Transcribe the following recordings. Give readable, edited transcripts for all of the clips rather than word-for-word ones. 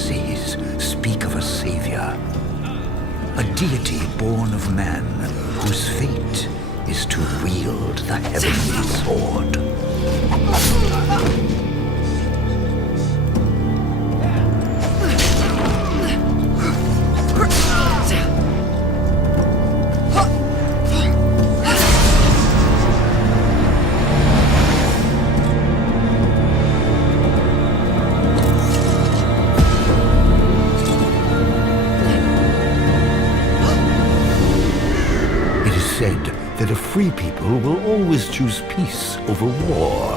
prophecies speak of a savior, a deity born of man whose fate is to wield the heavenly sword. Said that a free people will always choose peace over war.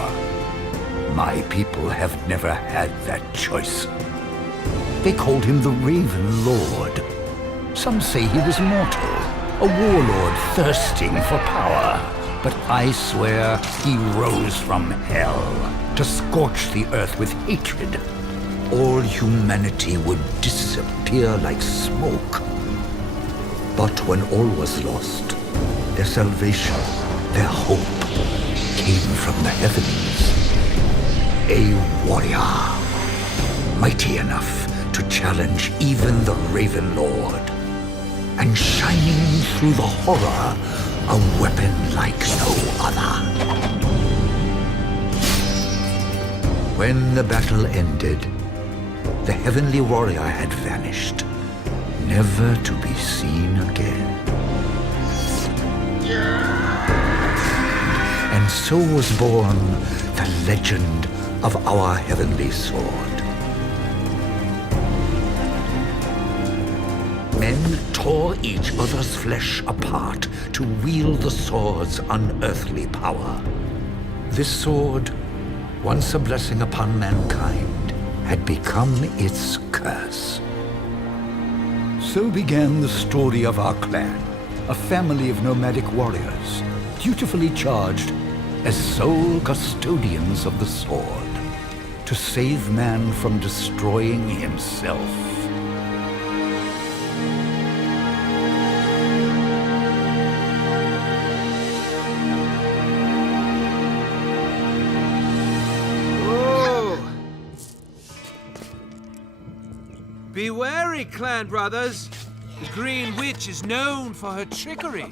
My people have never had that choice. They called him the Raven Lord. Some say he was mortal, a warlord thirsting for power. But I swear he rose from hell to scorch the earth with hatred. All humanity would disappear like smoke. But when all was lost, their salvation, their hope, came from the heavens. A warrior, mighty enough to challenge even the Raven Lord, and shining through the horror, a weapon like no other. When the battle ended, the heavenly warrior had vanished, never to be seen again. And so was born the legend of our heavenly sword. Men tore each other's flesh apart to wield the sword's unearthly power. This sword, once a blessing upon mankind, had become its curse. So began the story of our clan. A family of nomadic warriors, dutifully charged as sole custodians of the sword, to save man from destroying himself. Oh! Be wary, clan brothers. The Green Witch is known for her trickery.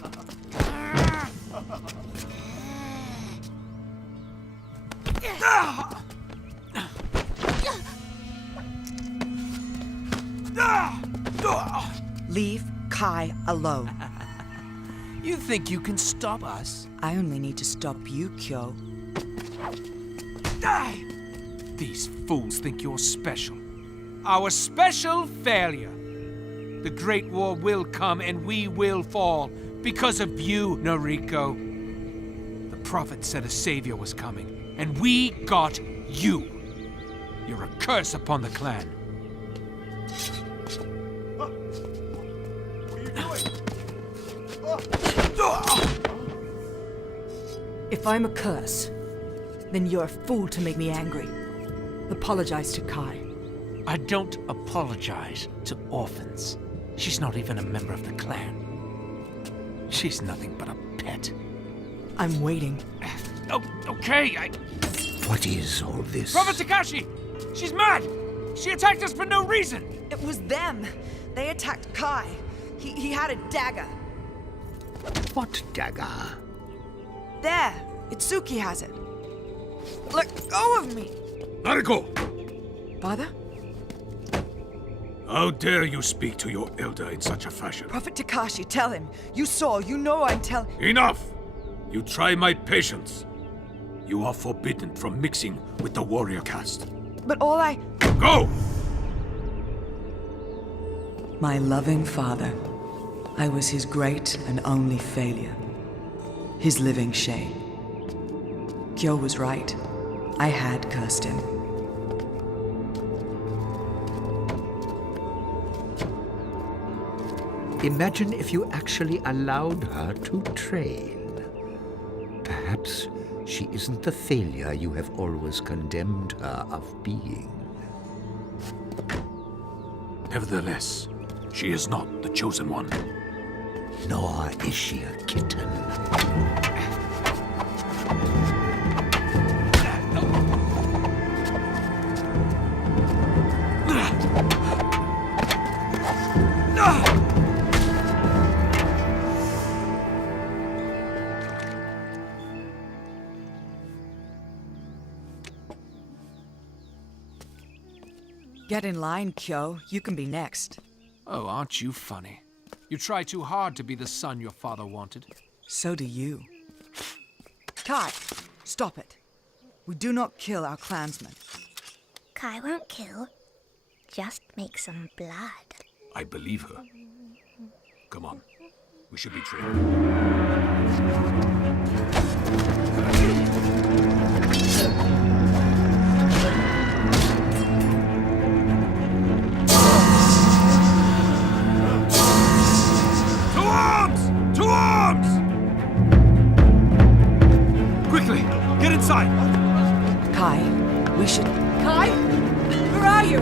Leave Kai alone. You think you can stop us? I only need to stop you, Kyo. Die! These fools think you're special. Our special failure. The Great War will come and we will fall because of you, Noriko. The prophet said a savior was coming, and we got you. You're a curse upon the clan. If I'm a curse, then you're a fool to make me angry. Apologize to Kai. I don't apologize to orphans. She's not even a member of the clan. She's nothing but a pet. I'm waiting. Oh, okay, What is all this? Prophet Takashi! She's mad! She attacked us for no reason! It was them. They attacked Kai. He had a dagger. What dagger? There. Itsuki has it. Let go of me. Nariko! Father? How dare you speak to your elder in such a fashion? Prophet Takashi, tell him. You saw, you know I'm telling... Enough! You try my patience. You are forbidden from mixing with the warrior caste. But all I... Go! My loving father. I was his great and only failure. His living shame. Kyo was right. I had cursed him. Imagine if you actually allowed her to train. Perhaps she isn't the failure you have always condemned her of being. Nevertheless, she is not the chosen one. Nor is she a kitten. Get in line, Kyo. You can be next. Oh, aren't you funny? You try too hard to be the son your father wanted. So do you. Kai, stop it. We do not kill our clansmen. Kai won't kill, just make some blood. I believe her. Come on. We should be trained. To arms! To arms! Quickly, get inside! Kai, we should... Kai? Where are you?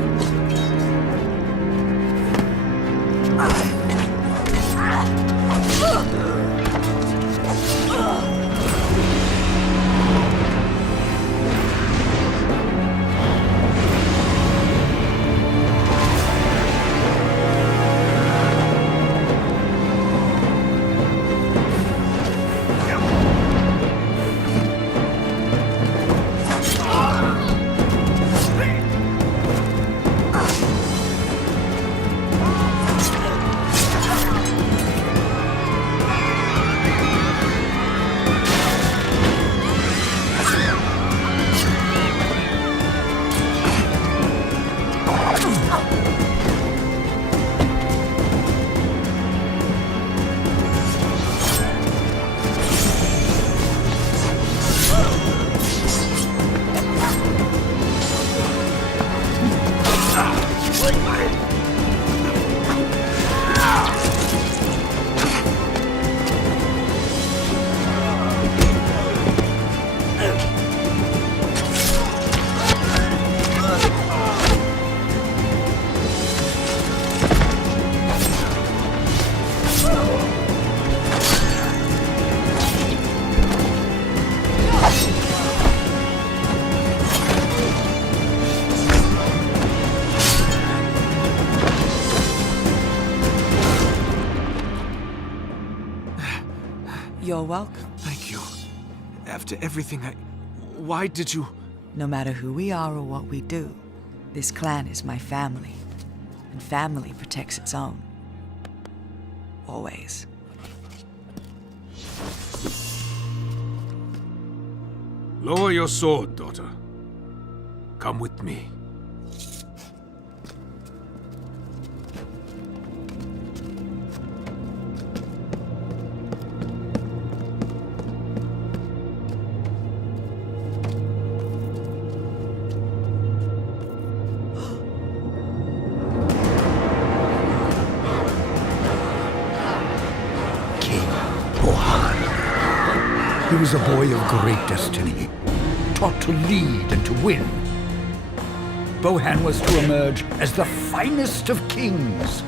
You're welcome. Thank you. After everything Why did you... No matter who we are or what we do, this clan is my family. And family protects its own. Always. Lower your sword, daughter. Come with me. He was a boy of great destiny, taught to lead and to win. Bohan was to emerge as the finest of kings.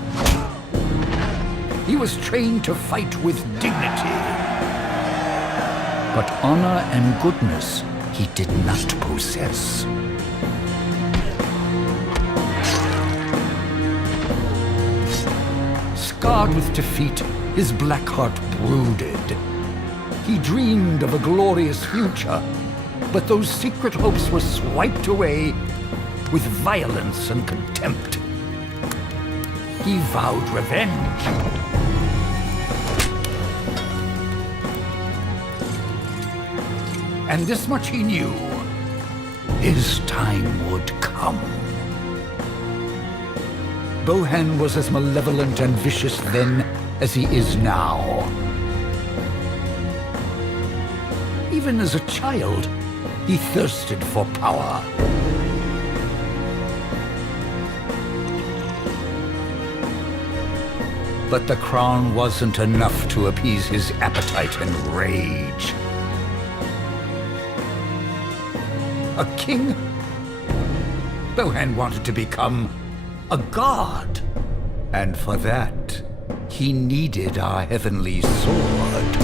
He was trained to fight with dignity. But honor and goodness he did not possess. Scarred with defeat, his black heart brooded. He dreamed of a glorious future, but those secret hopes were swiped away with violence and contempt. He vowed revenge. And this much he knew: his time would come. Bohan was as malevolent and vicious then as he is now. Even as a child, he thirsted for power. But the crown wasn't enough to appease his appetite and rage. A king? Bohan wanted to become a god. And for that, he needed our heavenly sword.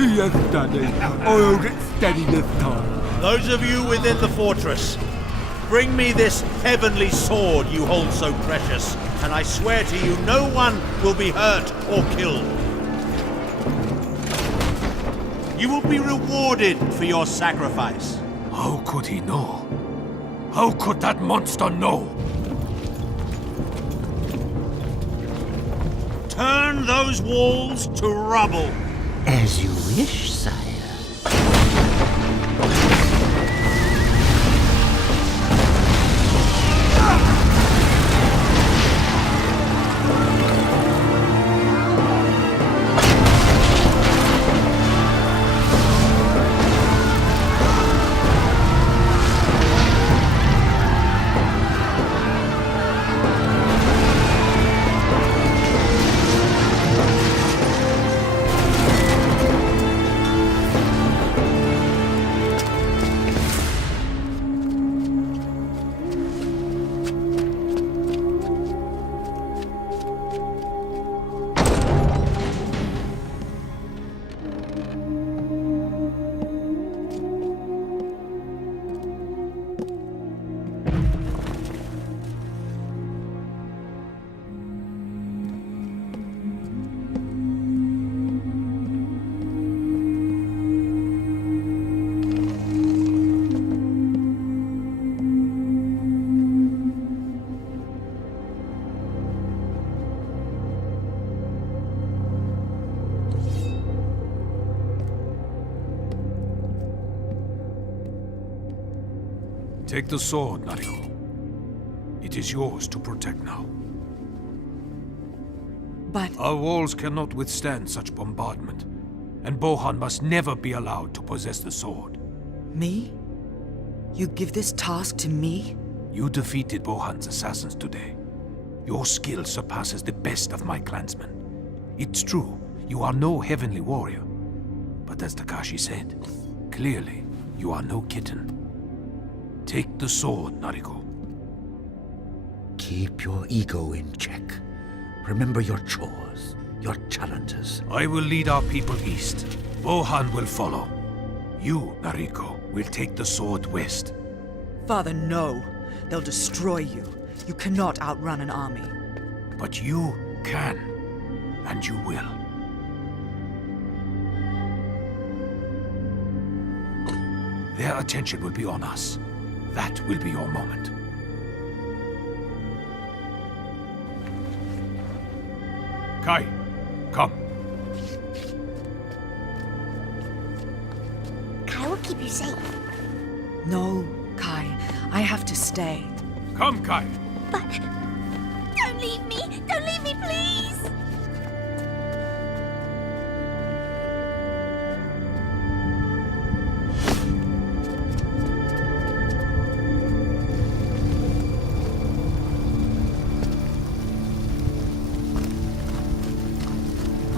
Yes, Daddy. Hold it steady this time. Those of you within the fortress, Bring me this heavenly sword you hold so precious, and I swear to you no one will be hurt or killed. You will be rewarded for your sacrifice. How could he know? How could that monster know? Turn those walls to rubble. As you wish, sire. Take the sword, Nariko. It is yours to protect now. But Our walls cannot withstand such bombardment, and Bohan must never be allowed to possess the sword. me? You give this task to me? You defeated Bohan's assassins today. Your skill surpasses the best of my clansmen. It's true, you are no heavenly warrior. But as Takashi said, clearly you are no kitten. Take the sword, Nariko. Keep your ego in check. Remember your chores, your challenges. I will lead our people east. Bohan will follow. You, Nariko, will take the sword west. Father, no. They'll destroy you. You cannot outrun an army. But you can, and you will. Their attention will be on us. That will be your moment. Kai, come. Kai will keep you safe. No, Kai. I have to stay. Come, Kai. But don't leave me! Don't leave me, please!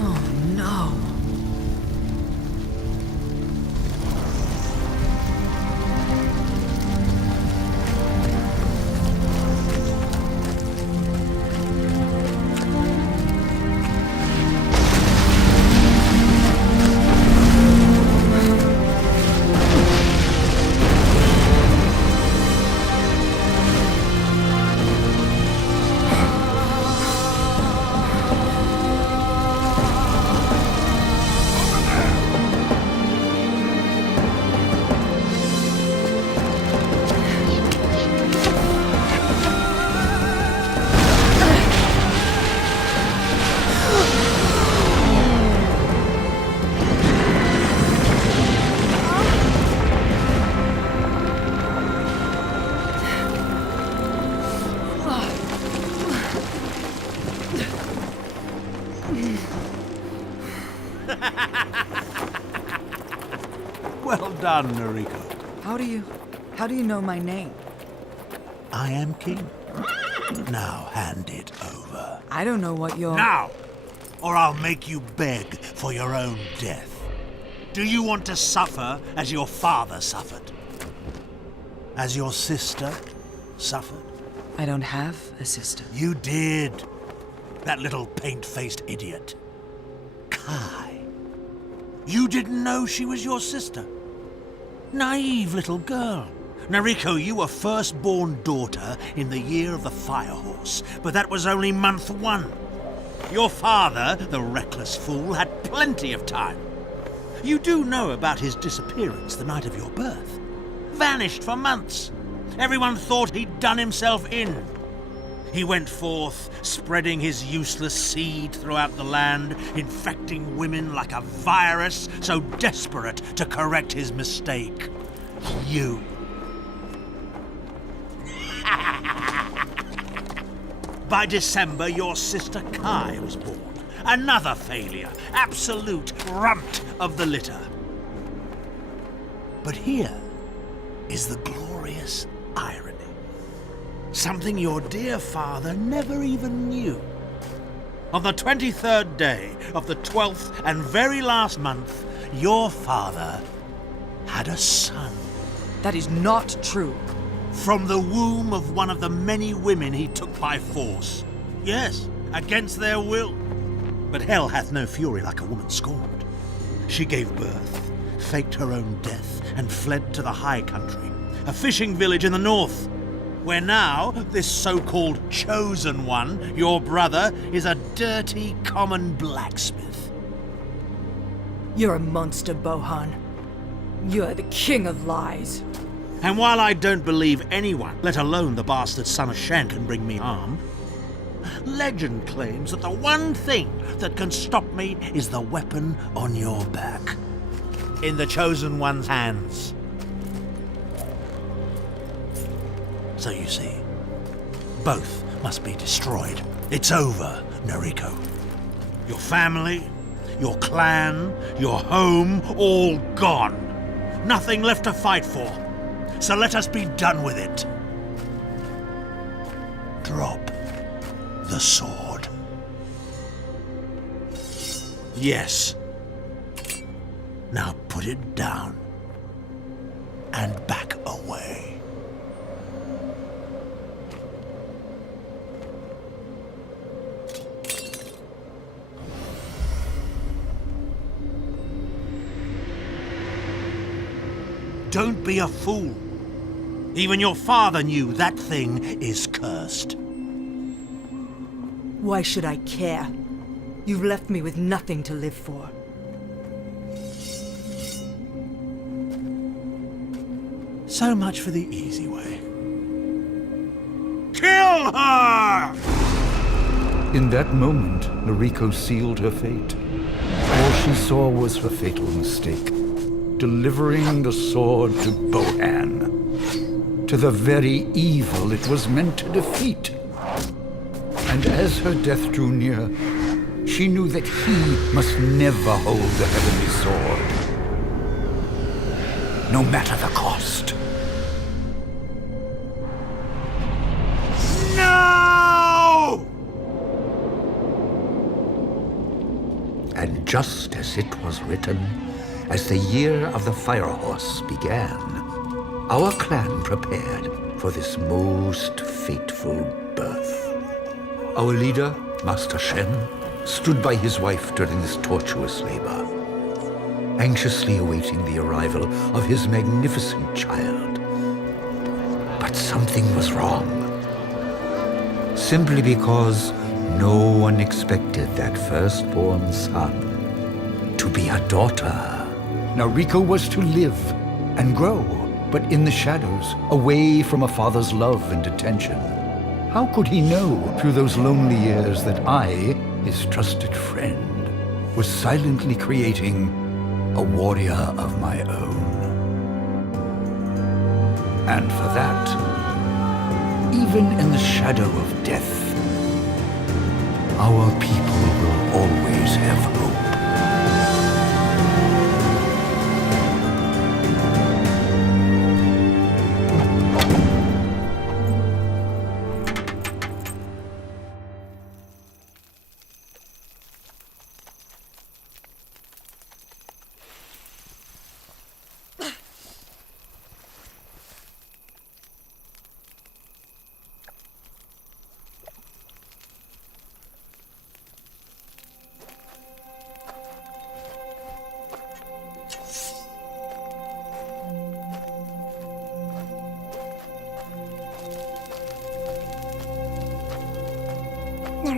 Oh, no. Well done, Nariko. How do you know my name? I am king. Now hand it over. I don't know what you're... Now! Or I'll make you beg for your own death. Do you want to suffer as your father suffered? As your sister suffered? I don't have a sister. You did. That little paint-faced idiot. Kai. You didn't know she was your sister. Naive little girl. Nariko, you were first-born daughter in the year of the fire horse, but that was only month 1. Your father, the reckless fool, had plenty of time. You do know about his disappearance the night of your birth. Vanished for months. Everyone thought he'd done himself in. He went forth, spreading his useless seed throughout the land, infecting women like a virus, so desperate to correct his mistake. You. By December, your sister Kai was born. Another failure, absolute runt of the litter. But here is the glorious irony. Something your dear father never even knew. On the 23rd day of the 12th and very last month, your father had a son. That is not true. From the womb of one of the many women he took by force. Yes, against their will. But hell hath no fury like a woman scorned. She gave birth, faked her own death, and fled to the high country, a fishing village in the north, where now this so-called chosen one, your brother, is a dirty, common blacksmith. You're a monster, Bohan. You're the king of lies. And while I don't believe anyone, let alone the bastard son of Shen, can bring me harm, legend claims that the one thing that can stop me is the weapon on your back. In the Chosen One's hands. So you see, both must be destroyed. It's over, Nariko. Your family, your clan, your home, all gone. Nothing left to fight for. So let us be done with it. Drop the sword. Yes. Now put it down and back away. Don't be a fool. Even your father knew that thing is cursed. Why should I care? You've left me with nothing to live for. So much for the easy way. Kill her! In that moment, Nariko sealed her fate. All she saw was her fatal mistake, delivering the sword to Bohan, to the very evil it was meant to defeat. And as her death drew near, she knew that he must never hold the heavenly sword, no matter the cost. No! And just as it was written, as the year of the fire horse began, our clan prepared for this most fateful birth. Our leader, Master Shen, stood by his wife during this tortuous labor, anxiously awaiting the arrival of his magnificent child. But something was wrong. Simply because no one expected that firstborn son to be a daughter. Nariko was to live and grow, but in the shadows, away from a father's love and attention. How could he know through those lonely years that I, his trusted friend, was silently creating a warrior of my own? And for that, even in the shadow of death, our people will always have hope.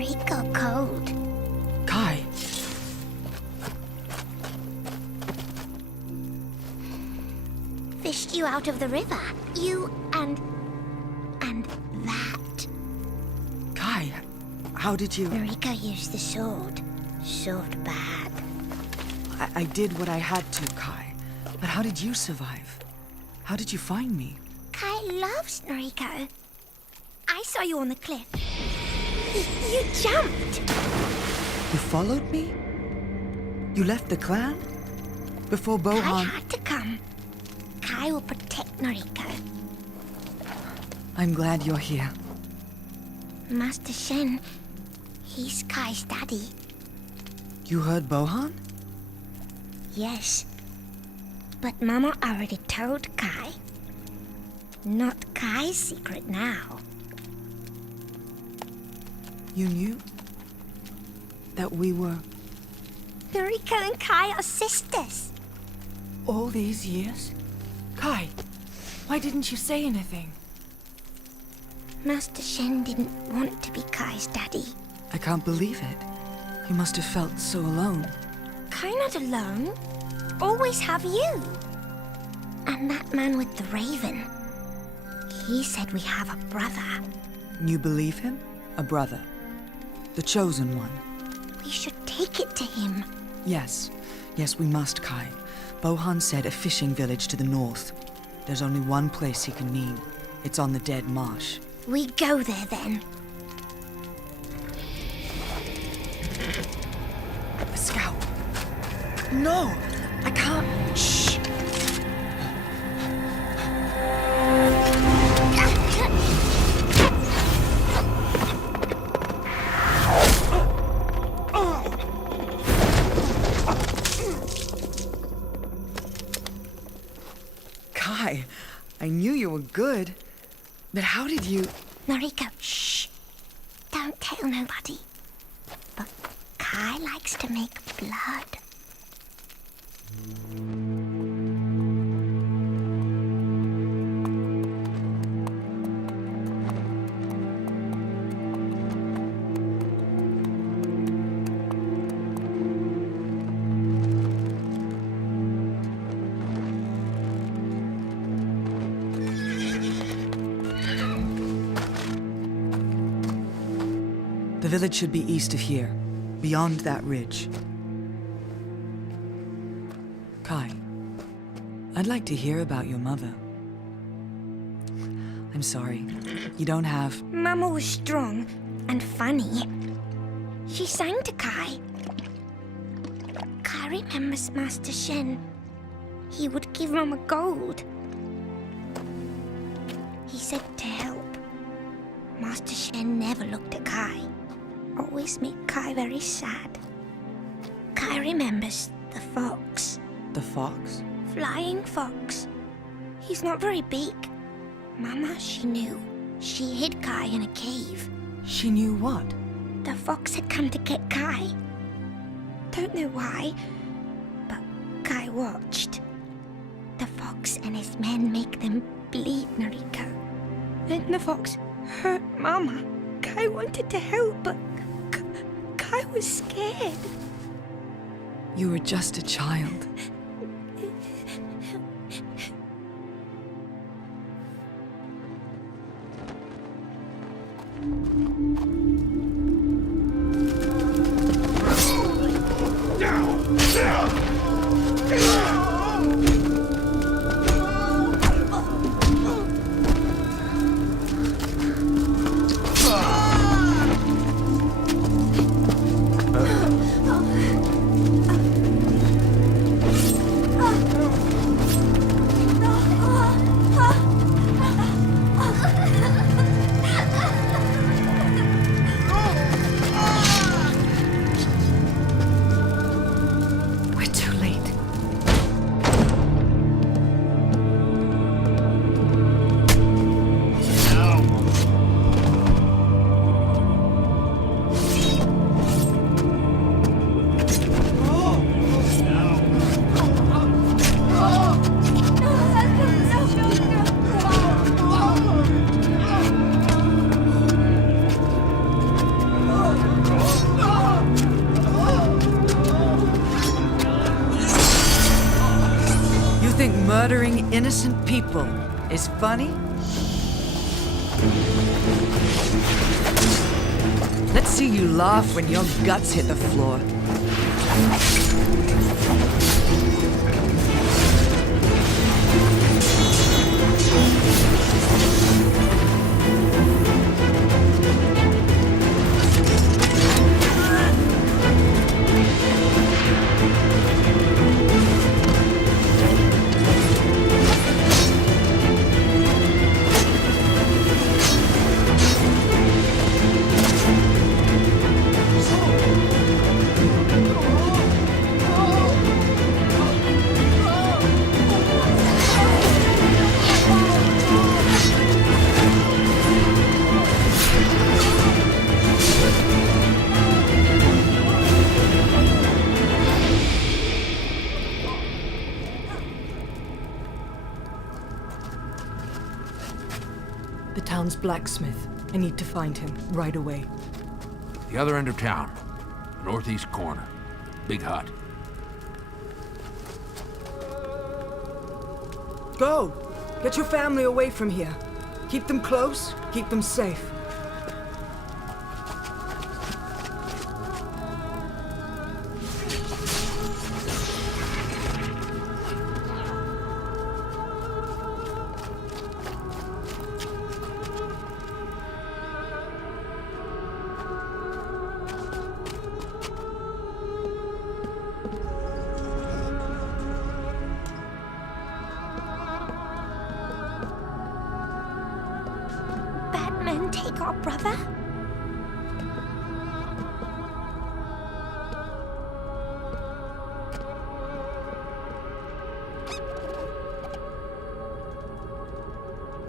Noriko cold. Kai, Fished you out of the river. You and that. Kai, how did you... Noriko used the sword. Sword bad. I did what I had to, Kai. But how did you survive? How did you find me? Kai loves Noriko. I saw you on the cliff. You jumped. You followed me? You left the clan? Before Kai Bohan... had to come. Kai will protect Noriko. I'm glad you're here. Master Shen, he's Kai's daddy. You heard Bohan? Yes. But Mama already told Kai. Not Kai's secret now. You knew? That we were... Noriko and Kai are sisters. All these years? Kai, why didn't you say anything? Master Shen didn't want to be Kai's daddy. I can't believe it. You must have felt so alone. Kai not alone. Always have you. And that man with the raven. He said we have a brother. You believe him? A brother. The chosen one. We should take it to him. Yes. Yes, we must, Kai. Bohan said a fishing village to the north. There's only one place he can mean. It's on the dead marsh. We go there then. A scout. No! I can't. Shh! Kai, I knew you were good. But how did you... Noriko, shh. Don't tell nobody. But Kai likes to make blood. The village should be east of here, beyond that ridge. Kai, I'd like to hear about your mother. I'm sorry, you don't have... Mama was strong and funny. She sang to Kai. Kai remembers Master Shen. He would give Mama gold. He said to help. Master Shen never looked at Kai. Always made Kai very sad. Kai remembers the fox. The fox? Flying fox. He's not very big. Mama, she knew. She hid Kai in a cave. She knew what? The fox had come to get Kai. Don't know why, but Kai watched. The fox and his men make them bleed Noriko. Then the fox hurt Mama. Kai wanted to help, but Kai was scared. You were just a child. Murdering innocent people is funny? Let's see you laugh when your guts hit the floor. The town's blacksmith. I need to find him right away. The other end of town. Northeast corner. Big hut. Go! Get your family away from here. Keep them close, keep them safe. Batman take our brother?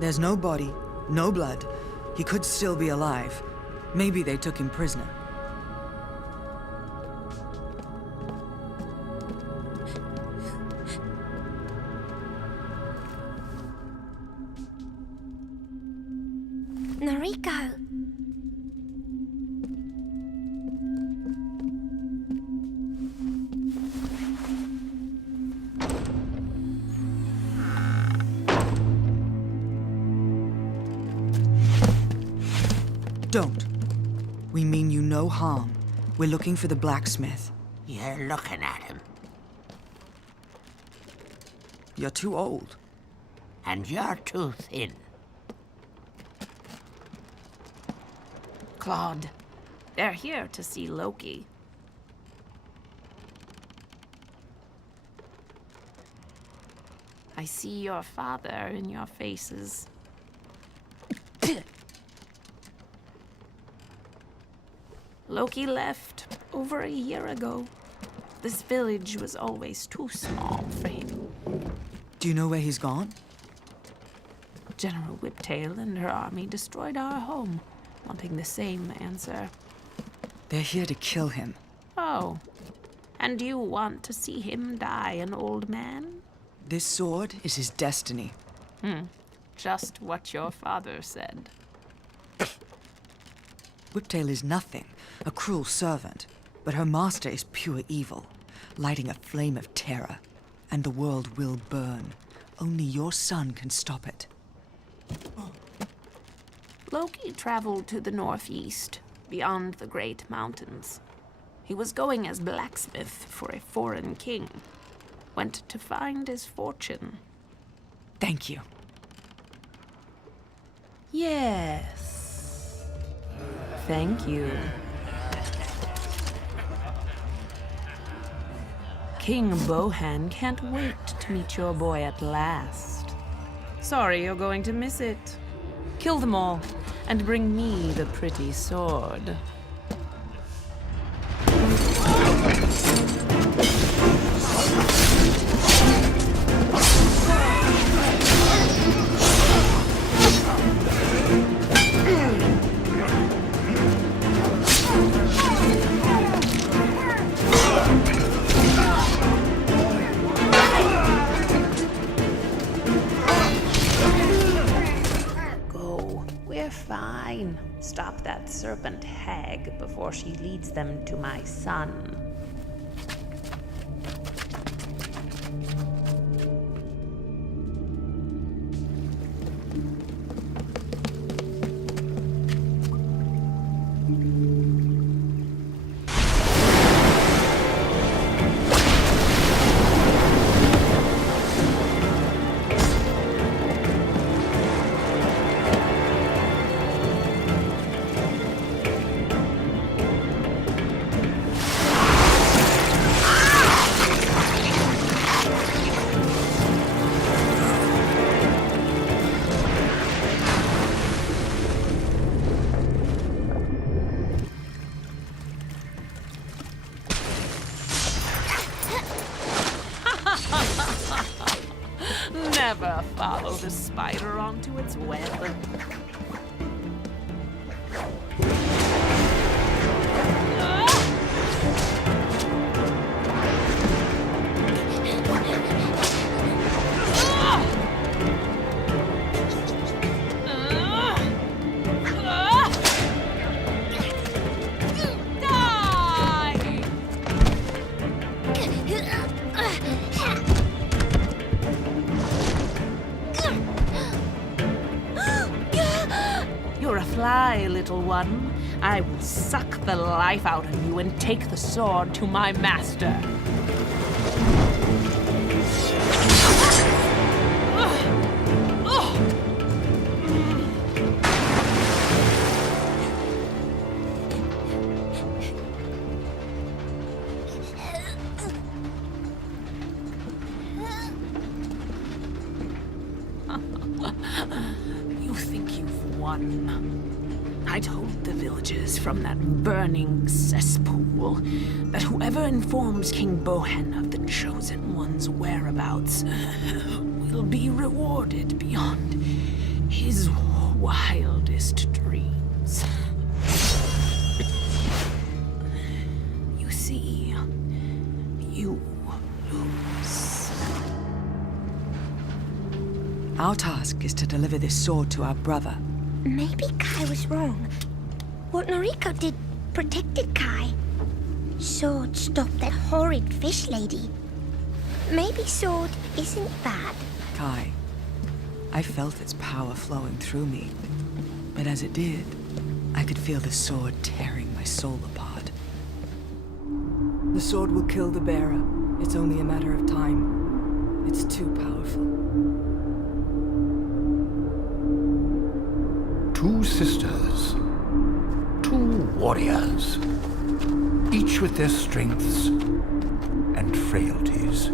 There's no body, no blood. He could still be alive. Maybe they took him prisoner. Noriko. Don't. We mean you no harm. We're looking for the blacksmith. You're looking at him, You're too old. and you're too thin. Claude, they're here to see Loki. I see your father in your faces. Loki left over a year ago. This village was always too small for him. Do you know where he's gone? General Whiptail and her army destroyed our home, wanting the same answer. They're here to kill him. Oh, and you want to see him die an old man? This sword is his destiny. Just what your father said. Whiptail is nothing, a cruel servant. But her master is pure evil, lighting a flame of terror. And the world will burn. Only your son can stop it. Loki traveled to the northeast, beyond the great mountains. He was going as blacksmith for a foreign king. Went to find his fortune. Thank you. Yes. Thank you. King Bohan can't wait to meet your boy at last. Sorry you're going to miss it. Kill them all, and bring me the pretty sword. We're fine. Stop that serpent hag before she leads them to my son. to its web. You're a fly, little one. I will suck the life out of you and take the sword to my master. You think you've won. I told the villagers from that burning cesspool that whoever informs King Bohan of the Chosen One's whereabouts will be rewarded beyond his wildest dreams. You see, you lose. Our task is to deliver this sword to our brother. Maybe Kai was wrong. What Noriko did protected Kai. Sword stopped that horrid fish lady. Maybe sword isn't bad. Kai, I felt its power flowing through me. But as it did, I could feel the sword tearing my soul apart. The sword will kill the bearer. It's only a matter of time. It's too powerful. Two sisters, two warriors, each with their strengths and frailties,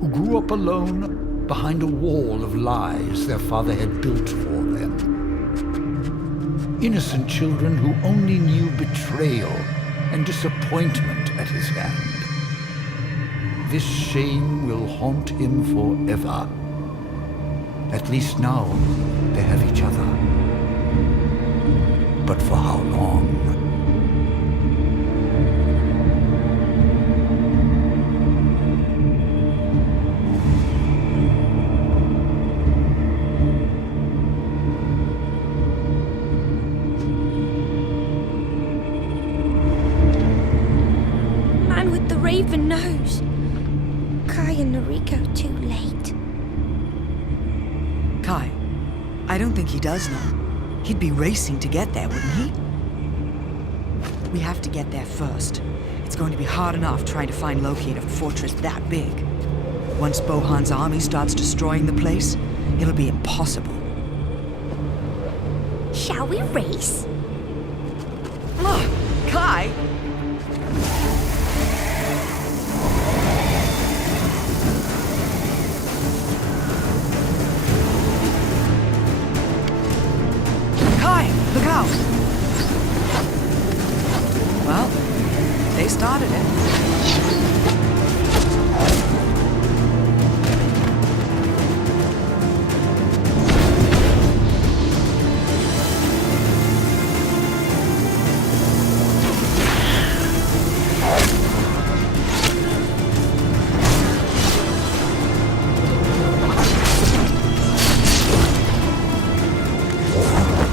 who grew up alone behind a wall of lies their father had built for them. Innocent children who only knew betrayal and disappointment at his hand. This shame will haunt him forever. At least now, they have each other. But for how long? Man with the raven nose. Kai and Noriko too late. Kai, I don't think he does know. He'd be racing to get there, wouldn't he? We have to get there first. It's going to be hard enough trying to find Loki in a fortress that big. Once Bohan's army starts destroying the place, it'll be impossible. Shall we race? Look, Kai! Look out! Well, they started it.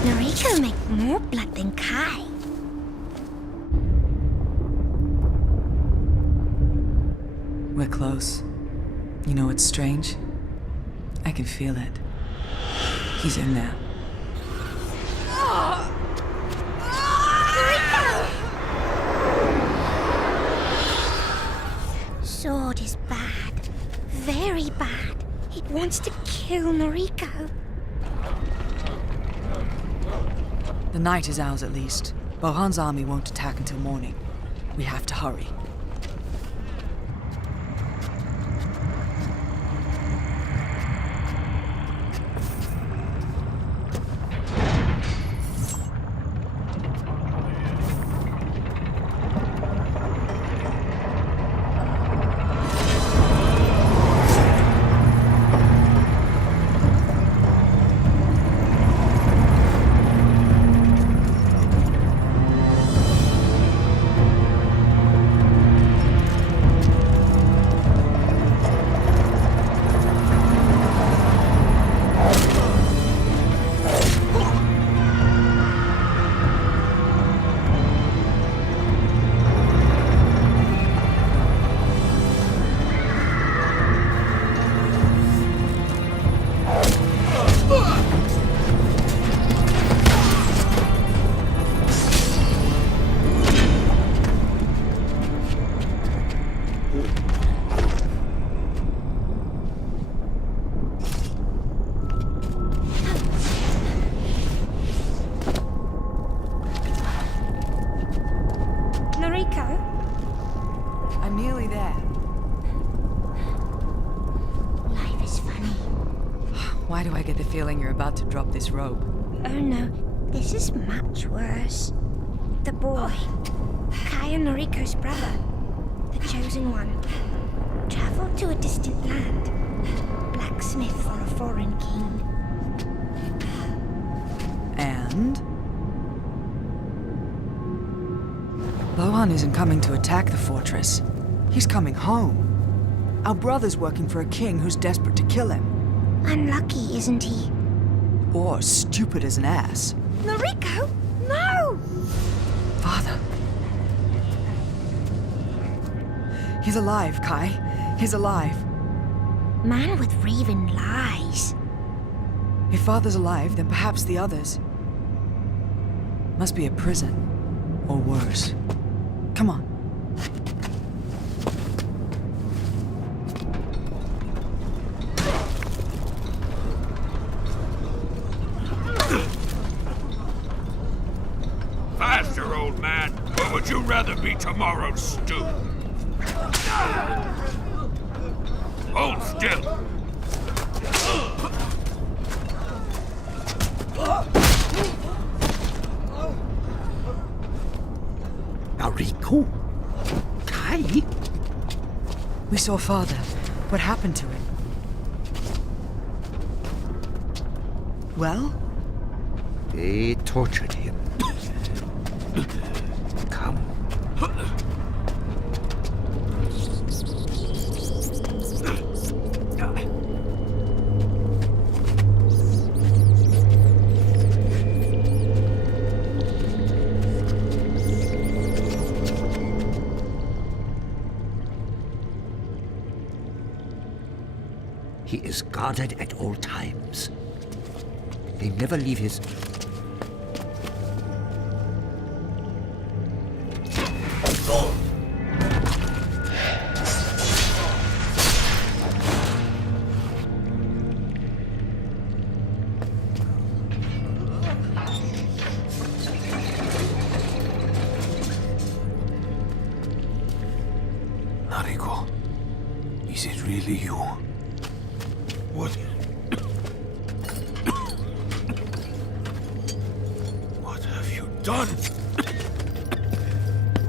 Noriko make more blood than Kai. We're close. You know what's strange? I can feel it. He's in there. Sword is bad. Very bad. It wants to kill Noriko. The night is ours at least. Bohan's army won't attack until morning. We have to hurry. get the feeling you're about to drop this rope. Oh no, this is much worse. The boy, Kai and Noriko's brother, the chosen one, traveled to a distant land, blacksmith for a foreign king. And? Bohan isn't coming to attack the fortress. He's coming home. Our brother's working for a king who's desperate to kill him. Unlucky, isn't he? Or stupid as an ass. Noriko, no! Father. He's alive, Kai. He's alive. Man with raven lies. If Father's alive, then perhaps the others. Must be a prison. Or worse. Come on. Faster, old man, or would you rather be tomorrow's stew? Hold still. Noriko? Kai? We saw Father. What happened to him? Well? They tortured him. Come. He is guarded at all times. They never leave his... Noriko, is it really you? What? What have you done?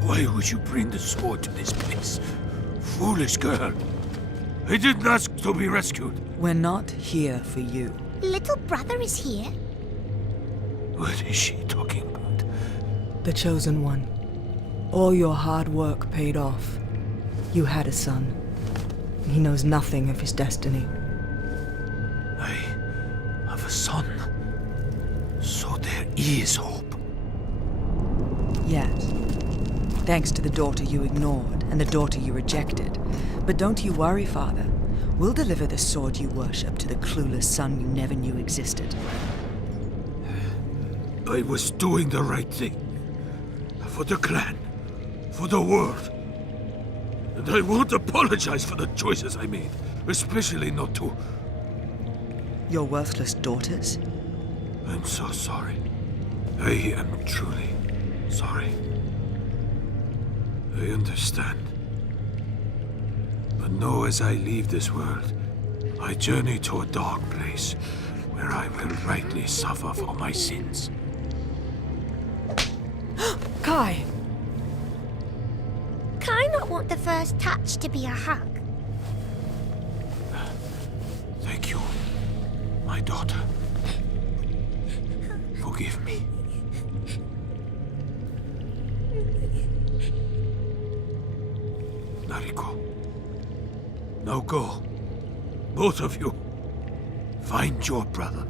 Why would you bring the sword to this place? Foolish girl. I didn't ask to be rescued. We're not here for you. Little brother is here. What is she talking about? The chosen one. All your hard work paid off. You had a son. He knows nothing of his destiny. I have a son. So there is hope. Yes. Thanks to the daughter you ignored and the daughter you rejected. But don't you worry, Father. We'll deliver the sword you worship to the clueless son you never knew existed. I was doing the right thing. For the clan. For the world. And I won't apologize for the choices I made. Especially not to... Your worthless daughters? I'm so sorry. I am truly sorry. I understand. But know as I leave this world, I journey to a dark place where I will rightly suffer for my sins. Kai! Kai not want the first touch to be a hug. Thank you, my daughter. Forgive me. Noriko. Now go. Both of you. Find your brother.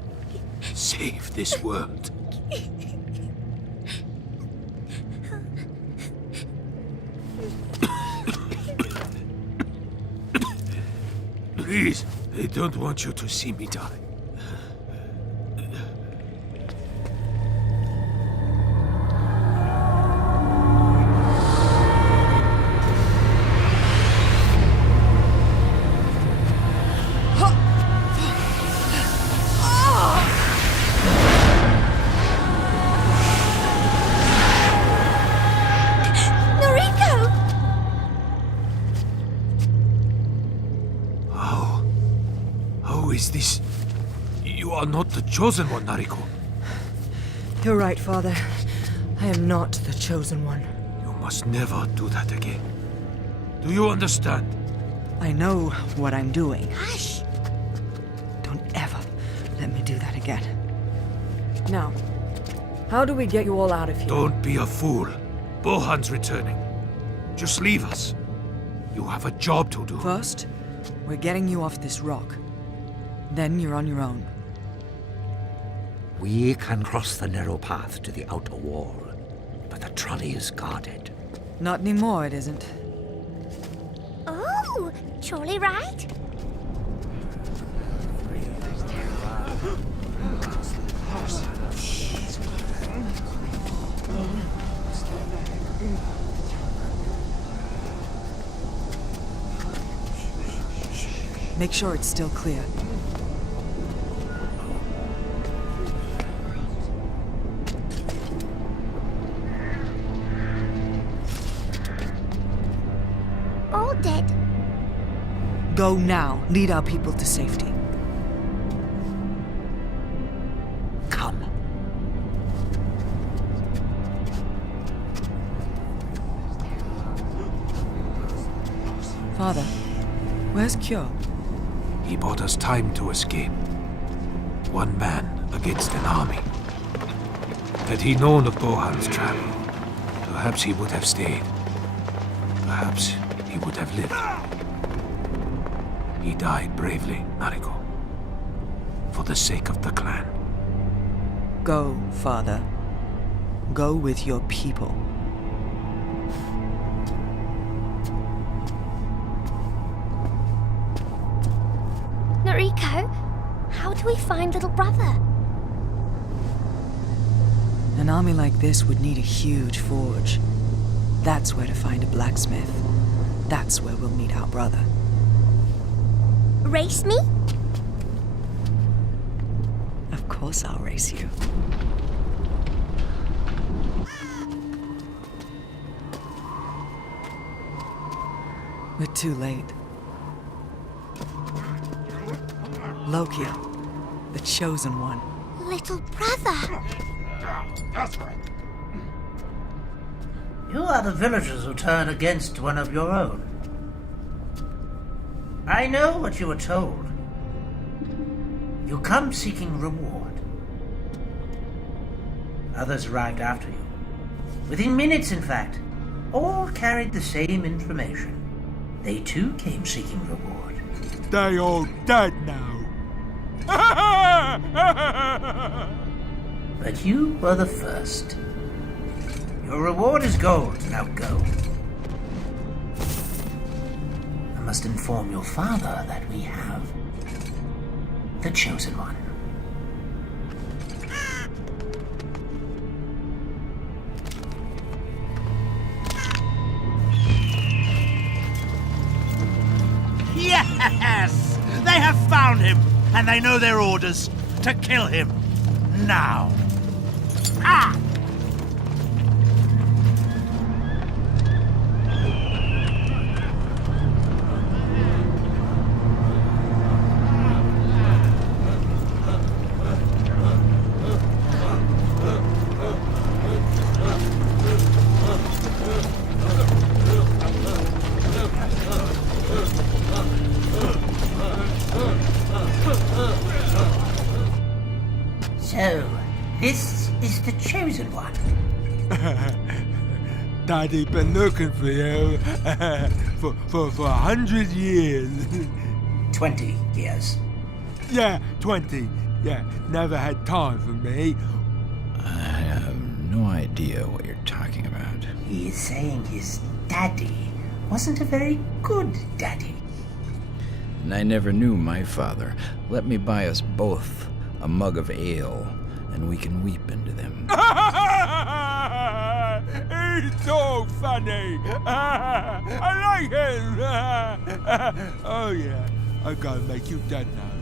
Save this world. Please, I don't want you to see me die. Is this... You are not the chosen one, Nariko. You're right, Father. I am not the chosen one. You must never do that again. Do you understand? I know what I'm doing. Hush! Don't ever let me do that again. Now, how do we get you all out of here? Don't be a fool. Bohan's returning. Just leave us. You have a job to do. First, we're getting you off this rock. Then you're on your own. We can cross the narrow path to the outer wall, but the trolley is guarded. Not anymore, it isn't. Oh, trolley ride? Make sure it's still clear. All dead. Go now. Lead our people to safety. Come. Father, where's Kyo? He bought us time to escape. One man against an army. Had he known of Bohan's trap, perhaps he would have stayed. Perhaps he would have lived. He died bravely, Nariko. For the sake of the clan. Go, Father. Go with your people. Noriko, how do we find little brother? An army like this would need a huge forge. That's where to find a blacksmith. That's where we'll meet our brother. Race me? Of course I'll race you. We're too late. Loki, the chosen one. Little brother. You are the villagers who turn against one of your own. I know what you were told. You come seeking reward. Others arrived after you. Within minutes, in fact. All carried the same information. They too came seeking reward. They all dead now. But you were the first. Your reward is gold. Now go. I must inform your father that we have the chosen one. Yes! They have found him, and they know their orders to kill him. Now. Ah! So, this is the chosen one. Daddy been looking for you for 100 years. 20 years. Yeah, 20. Yeah, never had time for me. I have no idea what you're talking about. He is saying his daddy wasn't a very good daddy. And I never knew my father. Let me buy us both a mug of ale, and we can weep into them. He's so funny. I like him. Oh yeah, I gotta make you dead now.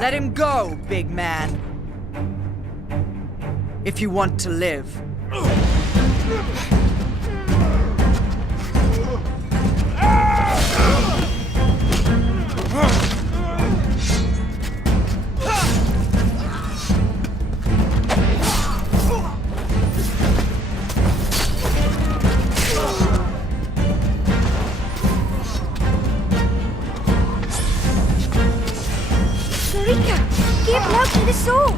Let him go, big man. If you want to live. To the sword!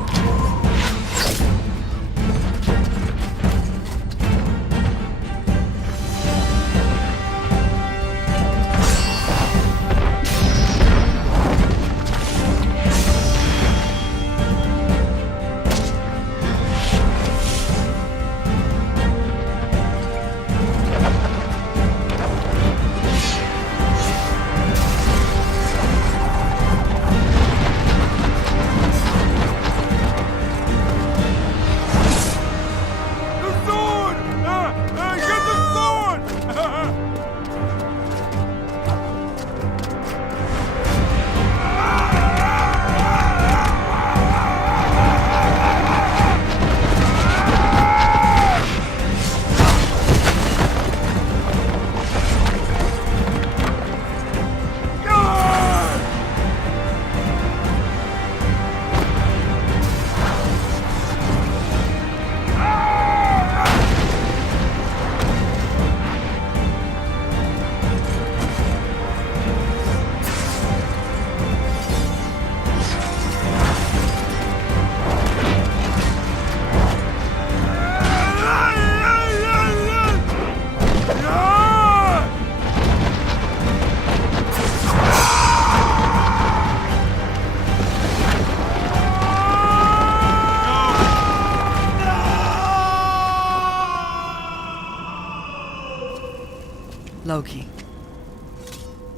Loki.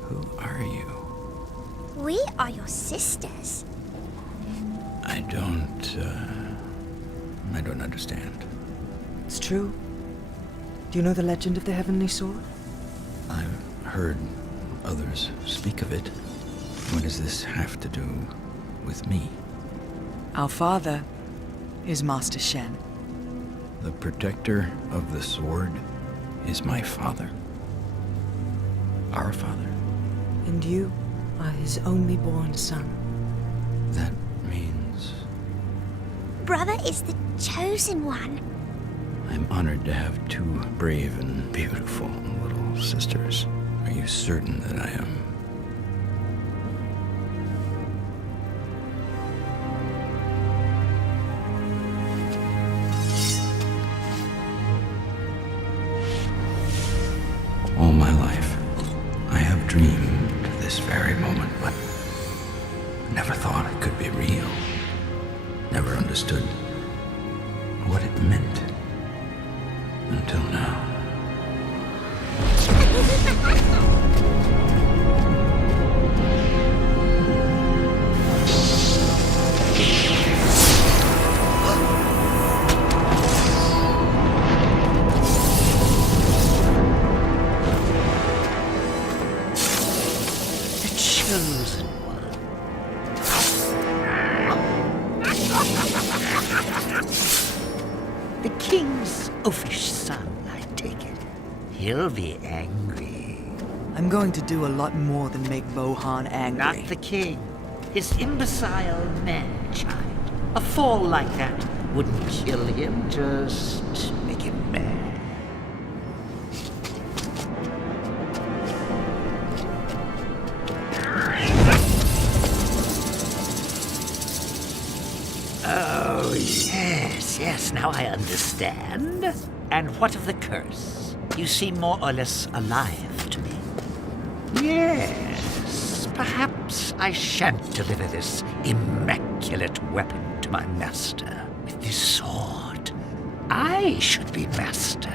Who are you? We are your sisters. I don't understand. It's true. Do you know the legend of the Heavenly Sword? I've heard others speak of it. What does this have to do with me? Our father is Master Shen. The protector of the sword is my father. Our father. And you are his only born son. That means Brother is the chosen one. I'm honored to have two brave and beautiful little sisters. Are you certain that I am? All my life, I have dreamed this very moment, but never thought it could be real. Never understood what it meant until now. The chosen one. The king's oafish son, I take it. He'll be angry. I'm going to do a lot more than make Bohan angry. Not the king. His imbecile man-child. A fall like that wouldn't kill him, just make him mad. Oh, yes, now I understand. And what of the curse? You seem more or less alive to me. Yes, perhaps I shan't deliver this immaculate weapon to my master. With this sword, I should be master.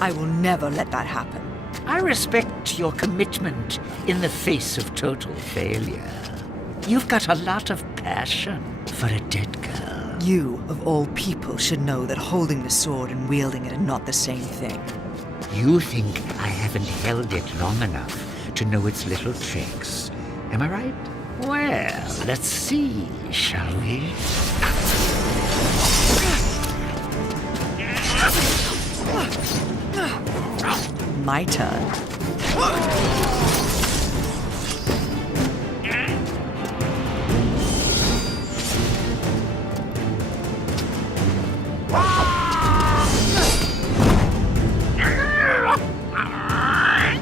I will never let that happen. I respect your commitment in the face of total failure. You've got a lot of passion for a dead girl. You, of all people, should know that holding the sword and wielding it are not the same thing. You think I haven't held it long enough to know its little tricks. Am I right? Well, let's see, shall we? My turn.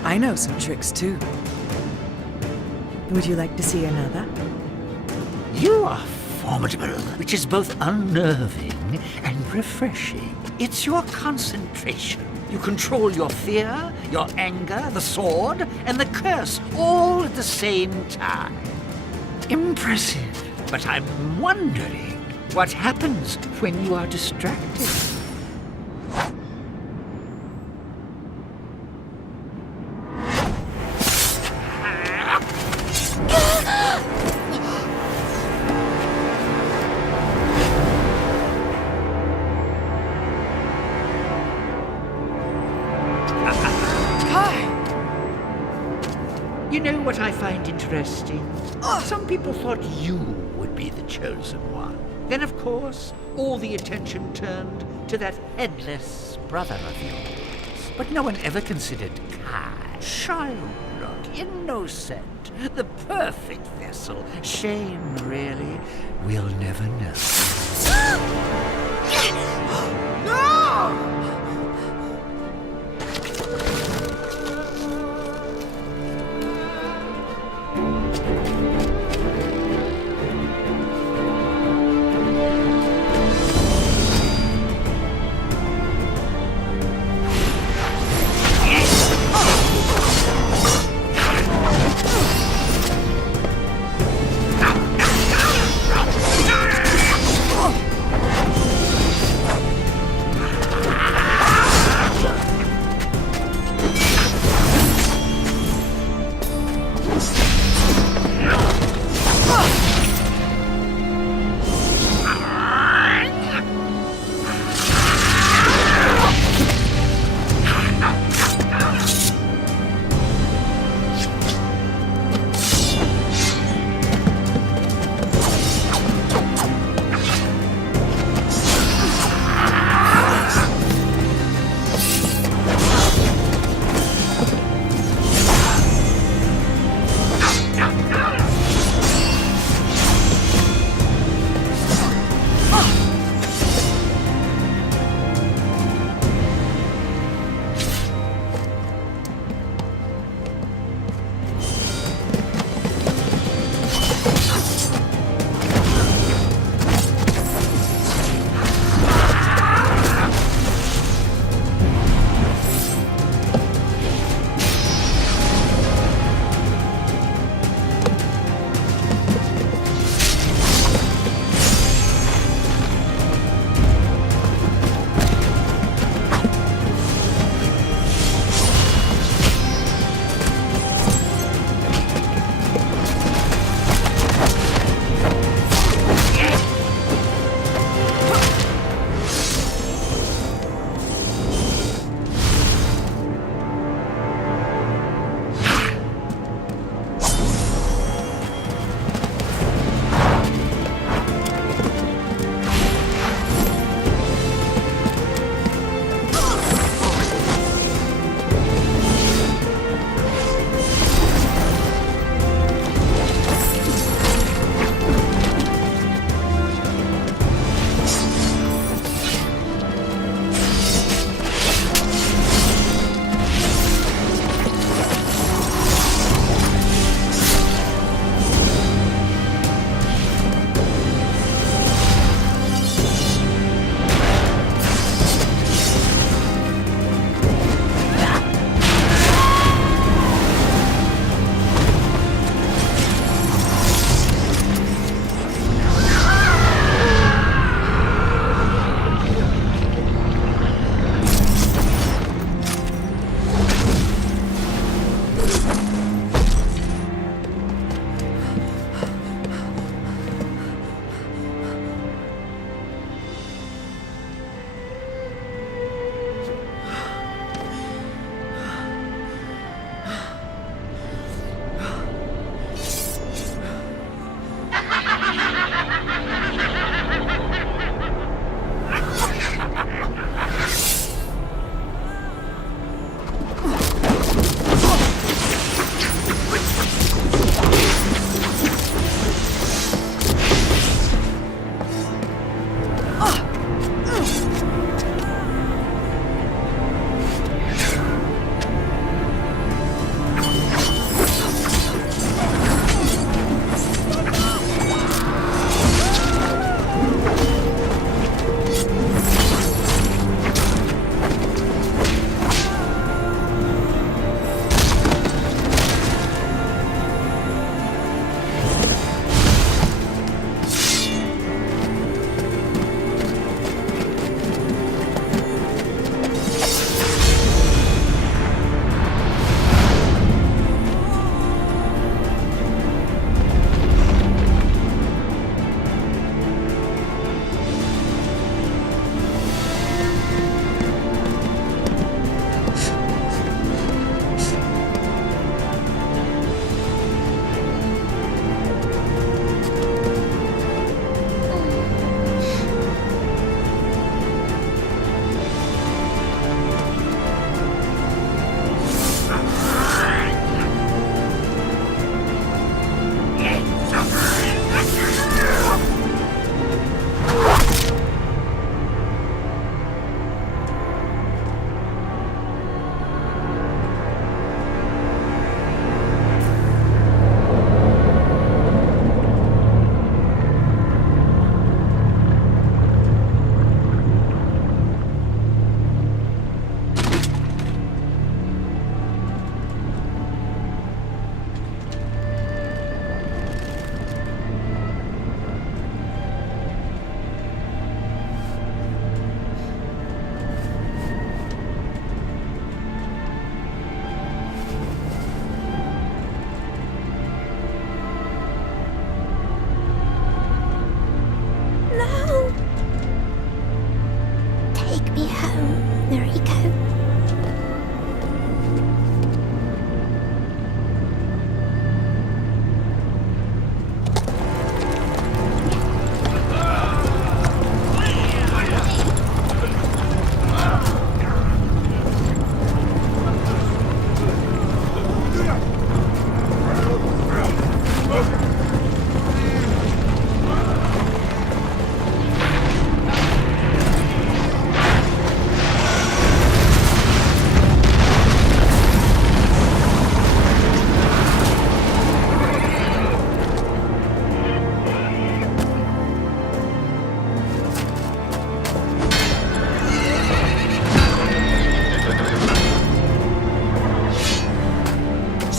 I know some tricks too. Would you like to see another? You are formidable, which is both unnerving and refreshing. It's your concentration. You control your fear, your anger, the sword, and the curse all at the same time. Impressive. But I'm wondering what happens when you are distracted. You know what I find interesting? Some people thought you would be the chosen one. Then, of course, all the attention turned to that headless brother of yours. But no one ever considered Kai. Childlike, innocent, the perfect vessel. Shame, really. We'll never know. No!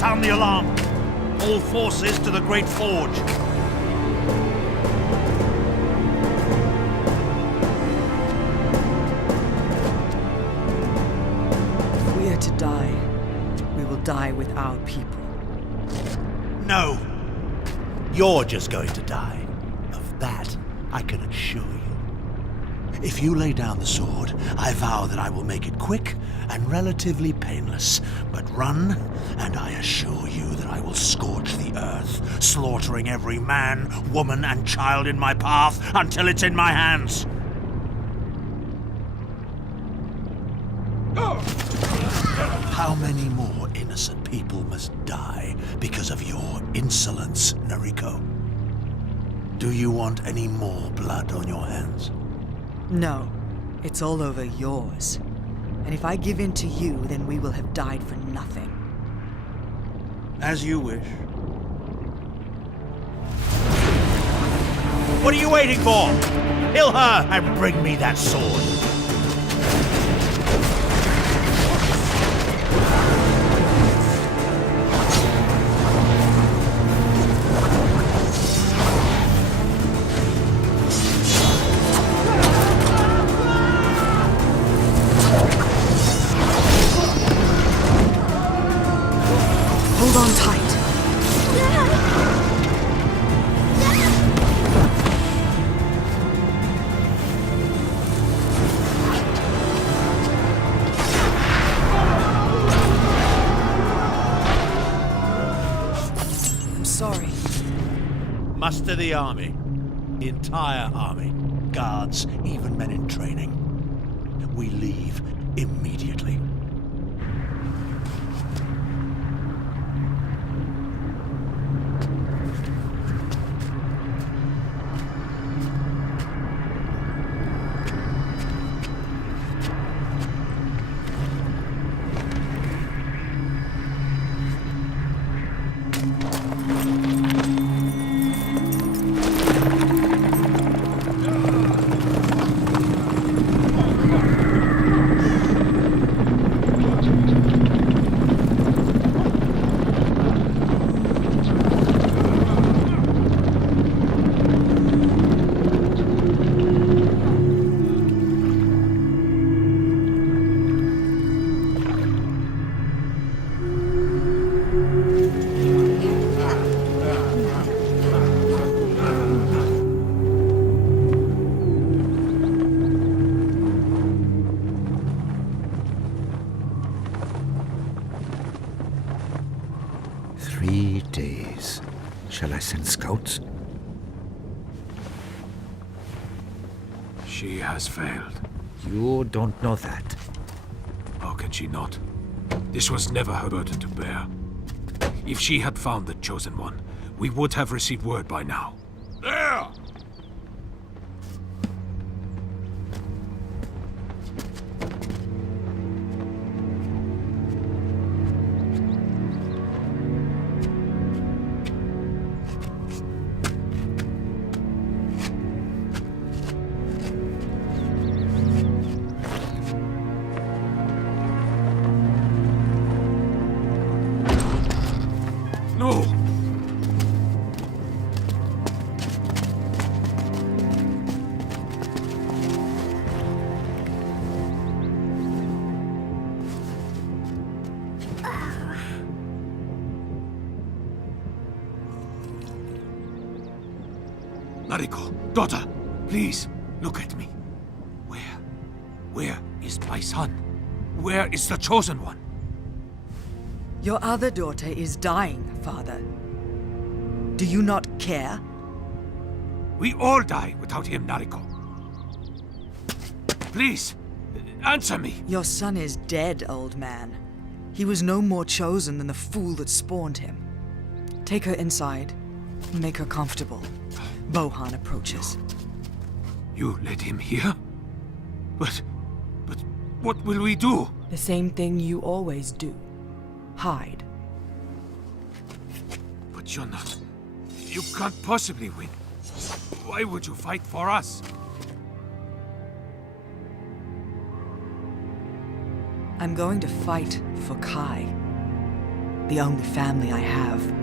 Sound the alarm! All forces to the Great Forge! If we are to die, we will die with our people. No! You're just going to die. Of that, I can assure you. If you lay down the sword, I vow that I will make it quick and relatively painless. But run, and I assure you that I will scorch the earth, slaughtering every man, woman, and child in my path until it's in my hands. How many more innocent people must die because of your insolence, Nariko? Do you want any more blood on your hands? No, it's all over yours. And if I give in to you, then we will have died for nothing. As you wish. What are you waiting for? Kill her and bring me that sword. Hold on tight. I'm sorry. Muster the army. The entire army. Guards, even men in training. We leave immediately. Shall I send scouts? She has failed. You don't know that. How can she not? This was never her burden to bear. If she had found the Chosen One, we would have received word by now. There! No! Nariko, daughter, please, look at me. Where is my son? Where is the Chosen One? Your other daughter is dying, Father. Do you not care? We all die without him, Nariko. Please, answer me. Your son is dead, old man. He was no more chosen than the fool that spawned him. Take her inside and make her comfortable. Bohan approaches. You let him here? But what will we do? The same thing you always do. Hide. But you're not... You can't possibly win. Why would you fight for us? I'm going to fight for Kai. the only family I have.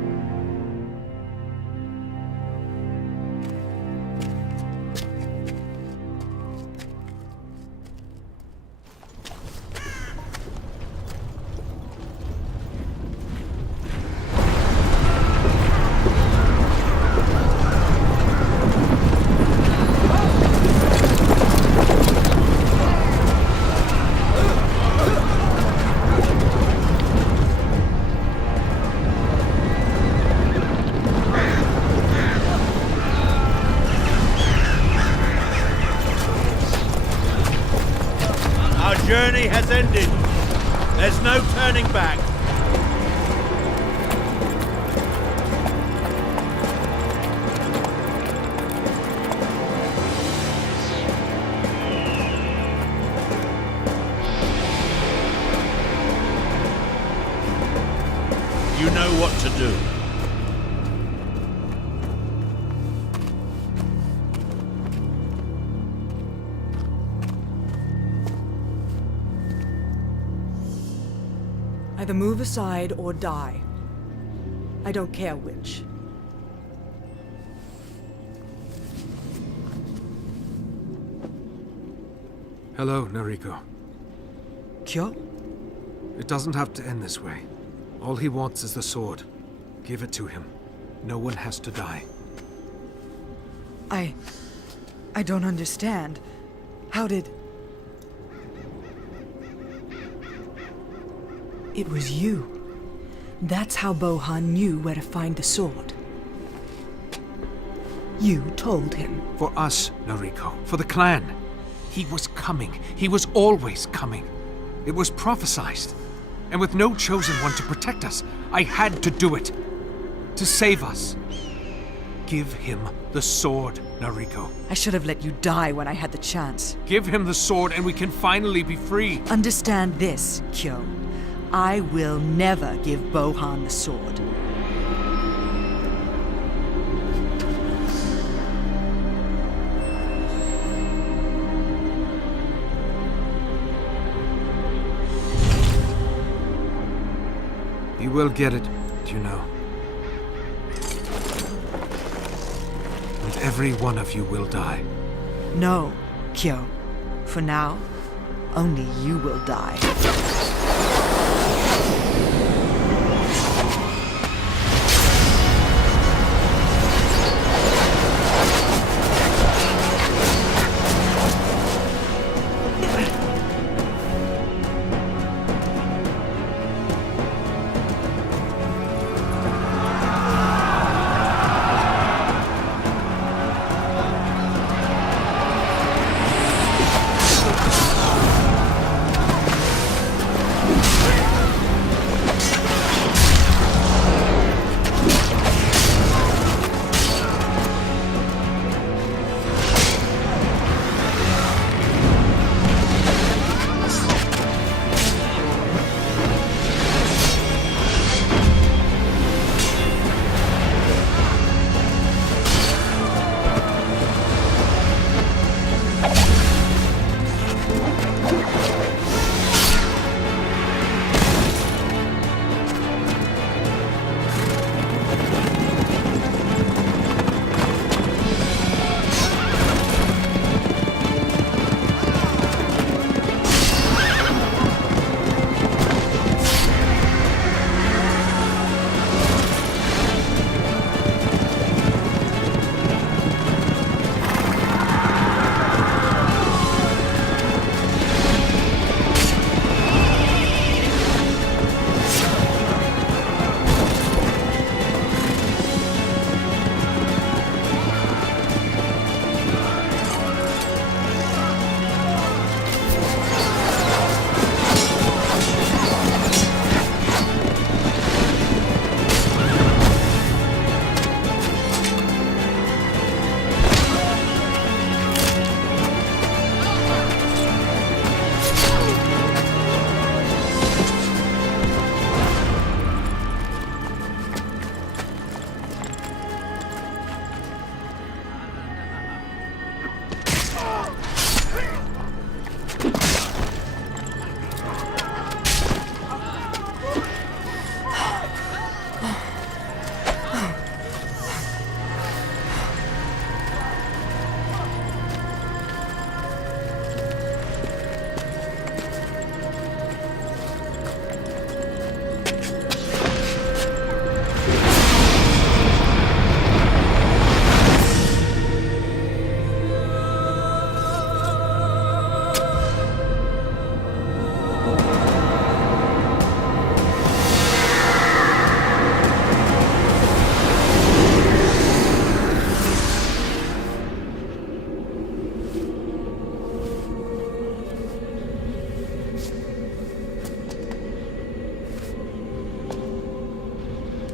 Journey has ended. There's no turning back. You know what to do. Either move aside or die. I don't care which. Hello, Nariko. Kyo? It doesn't have to end this way. All he wants is the sword. Give it to him. No one has to die. I don't understand. How did... It was you. That's how Bohan knew where to find the sword. You told him. For us, Nariko. For the clan. He was coming. He was always coming. It was prophesied. And with no chosen one to protect us, I had to do it. To save us. Give him the sword, Nariko. I should have let you die when I had the chance. Give him the sword and we can finally be free. Understand this, Kyo. I will never give Bohan the sword. You will get it, you know. And every one of you will die. No, Kyo. For now, only you will die.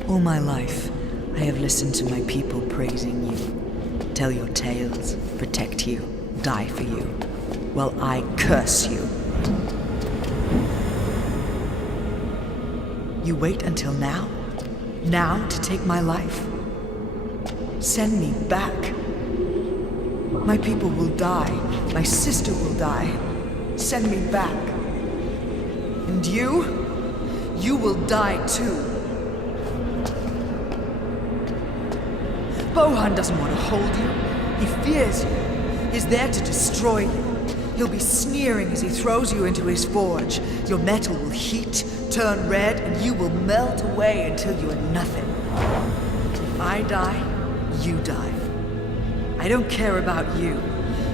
All my life, I have listened to my people praising you, tell your tales, protect you, die for you, while I curse you. You wait until now? Now to take my life? Send me back. My people will die. My sister will die. Send me back. And you will die too. Bohan doesn't want to hold you. He fears you. He's there to destroy you. He'll be sneering as he throws you into his forge. Your metal will heat, turn red, and you will melt away until you are nothing. If I die, you die. I don't care about you,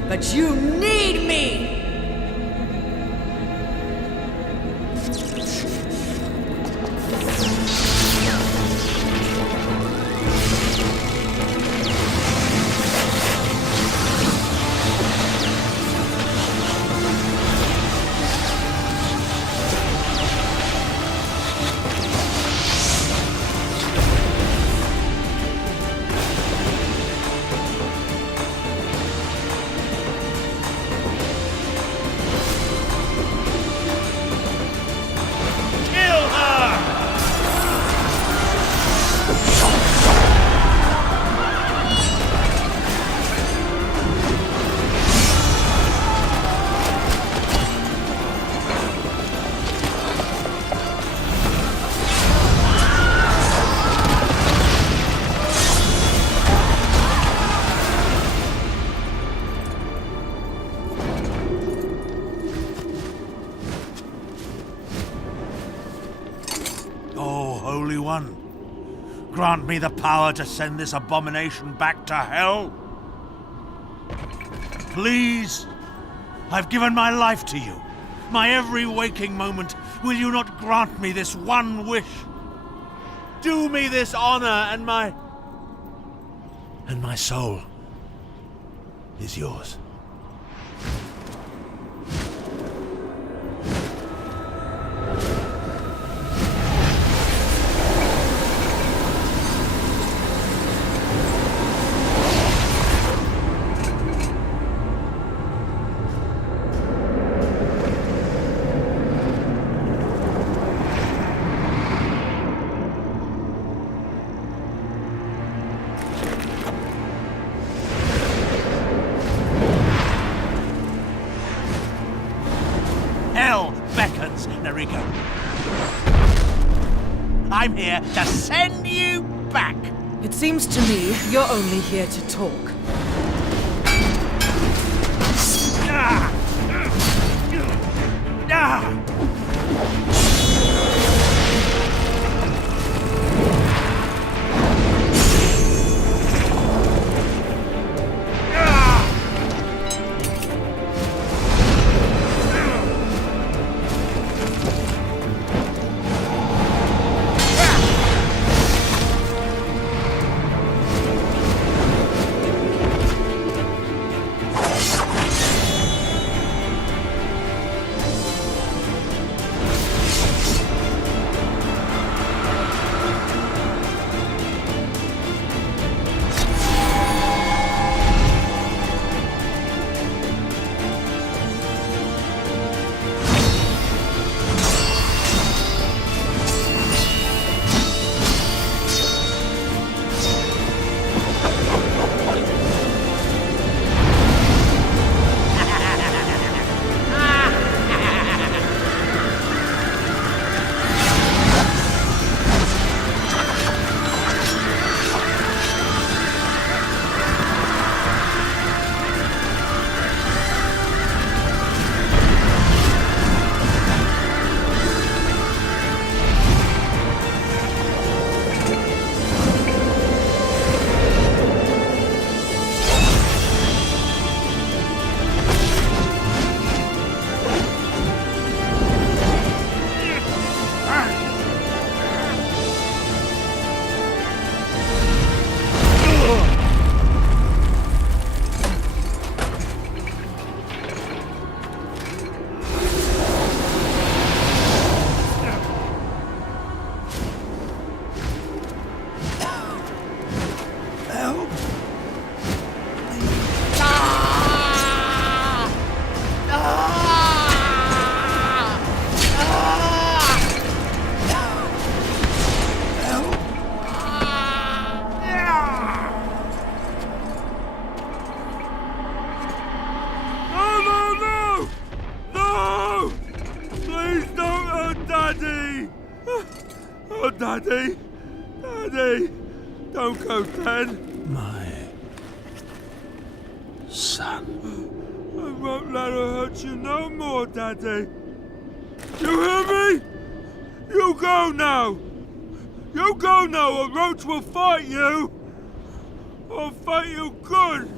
but you need me! Holy One, grant me the power to send this abomination back to hell. Please, I've given my life to you, my every waking moment. Will you not grant me this one wish? Do me this honor, and my soul is yours. Beckons, Nariko. I'm here to send you back. It seems to me you're only here to talk. Daddy! Daddy! Don't go dead! My son. I won't let her hurt you no more, Daddy! You hear me? You go now! You go now, or Roach will fight you! I'll fight you good!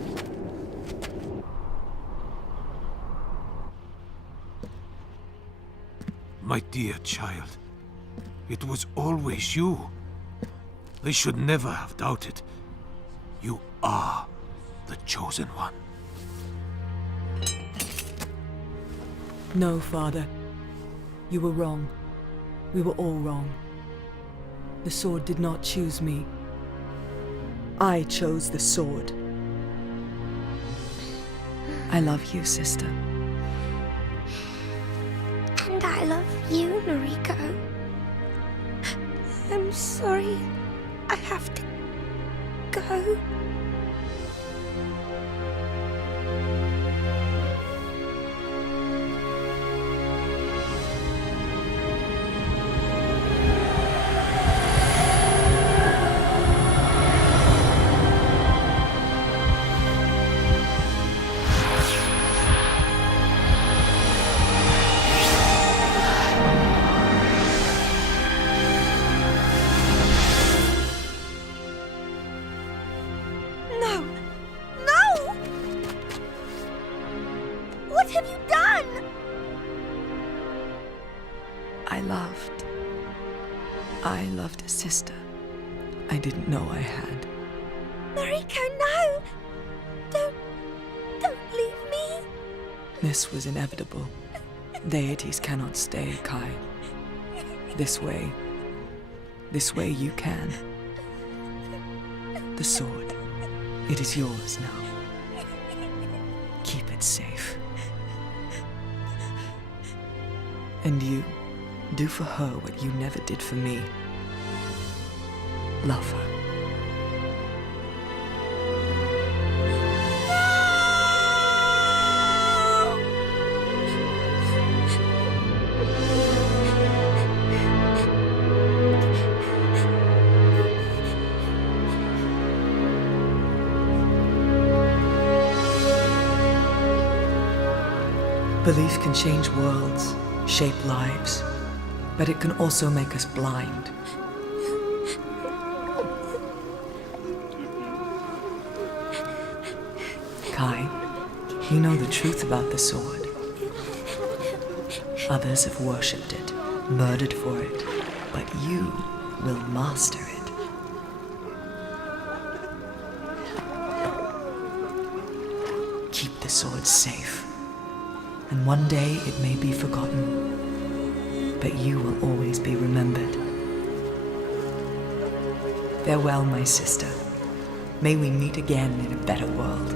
My dear child, it was always you. They should never have doubted. You are the chosen one. No, Father. You were wrong. We were all wrong. The sword did not choose me. I chose the sword. I love you, sister. And I love you, Noriko. I'm sorry. I have to go. What have you done? I loved a sister I didn't know I had. Noriko, no! Don't leave me! This was inevitable. Deities cannot stay, Kai. This way you can. The sword, it is yours now. Keep it safe. And you, do for her what you never did for me. Love her. Belief can change worlds, shape lives, but it can also make us blind. Kai, you know the truth about the sword. Others have worshipped it, murdered for it, but you will master it. Keep the sword safe, and one day it may be forgotten, but you will always be remembered. Farewell, my sister. May we meet again in a better world.